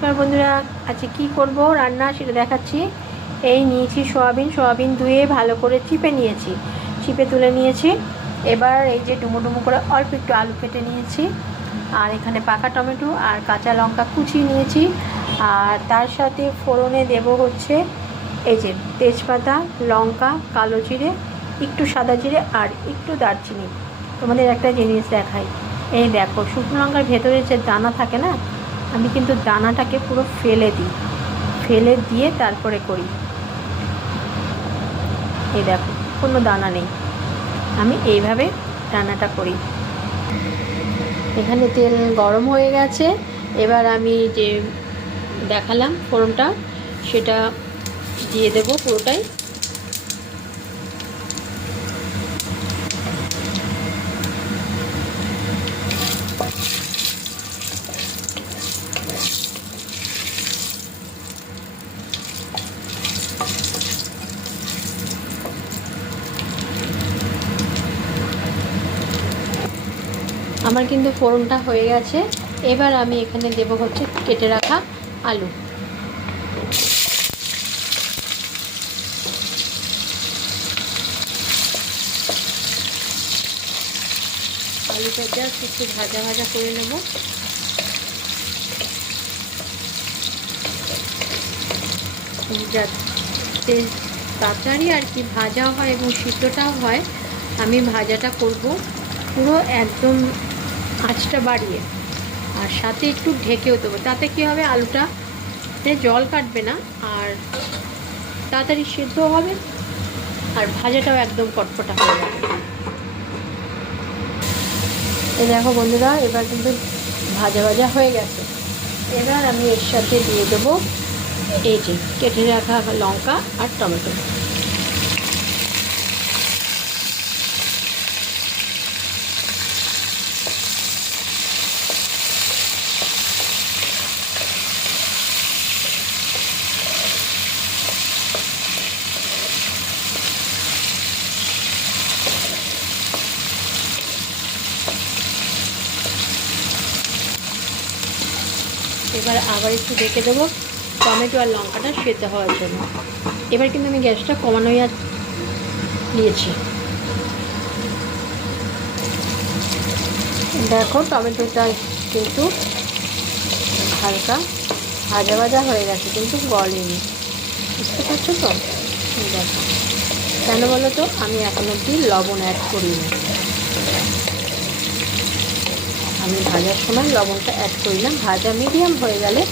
নমস্কার বন্ধুরা, আজকে কি করব রান্না সেটা দেখাচ্ছি। এই নিয়েছি সয়াবিন ধুয়ে ভালো করে চিপে নিয়েছি, চিপে তুলে নিয়েছি। এবার এই যে ডুমো ডুমো করে অল্প একটু আলু কেটে নিয়েছি, আর এখানে পাকা টমেটো আর কাঁচা লঙ্কা কুচিয়ে নিয়েছি। আর তার সাথে ফোড়নে দেব হচ্ছে এই যে তেজপাতা, লঙ্কা, কালো জিরে, একটু সাদা জিরে আর একটু দারচিনি। তোমাদের একটা জিনিস দেখাই, এই দেখো শুকনো লঙ্কার ভেতরে যে দানা থাকে না, আমি কিন্তু দানাটাকে পুরো ফেলে দিই, ফেলে দিয়ে তারপরে করি। এই দেখো কোনো দানা নেই, আমি এইভাবে রান্নাটা করি। এখানে তেল গরম হয়ে গেছে, এবার আমি যে দেখালাম ফোড়নটা সেটা দিয়ে দেব পুরোটাই। আমার কিন্তু ফোড়নটা হয়ে গেছে। এবার আমি এখানে দেব হচ্ছে কেটে রাখা আলু। আলুটা জাস্ট একটু ভাজা ভাজা করে নেব। যাতে তাড়াতাড়ি আর কি ভাজা হয় এবং সিদ্ধটাও হয়, আমি ভাজাটা করব পুরো একদম আঁচটা বাড়িয়ে, আর সাথে একটু ঢেকেও দেবো। তাতে কী হবে, আলুটাতে জল কাটবে না, আর তাড়াতাড়ি সিদ্ধ হবে, আর ভাজাটাও একদম কটকটা হয়ে যাবে। এই দেখো বন্ধুরা, এবার কিন্তু ভাজা ভাজা হয়ে গেছে। এবার আমি এর সাথে দিয়ে দেবো এই যে কেটে রাখা লঙ্কা আর টমেটো। এবার আবার একটু ঢেকে দেবো টমেটো আর লঙ্কাটা সেদ্ধ হওয়ার জন্য। এবার কিন্তু আমি গ্যাসটা কমানোই দিয়েছি। দেখো টমেটোটা কিন্তু হালকা ভাজা ভাজা হয়ে গেছে, কিন্তু গলেনি, বুঝতে পারছো তো? দেখো কেন বলো তো, আমি এখন অবধি লবণ অ্যাড করিনি। আমি ভাজার সময় লবণটা অ্যাড করি না, ভাজা মিডিয়াম হয়ে গেলে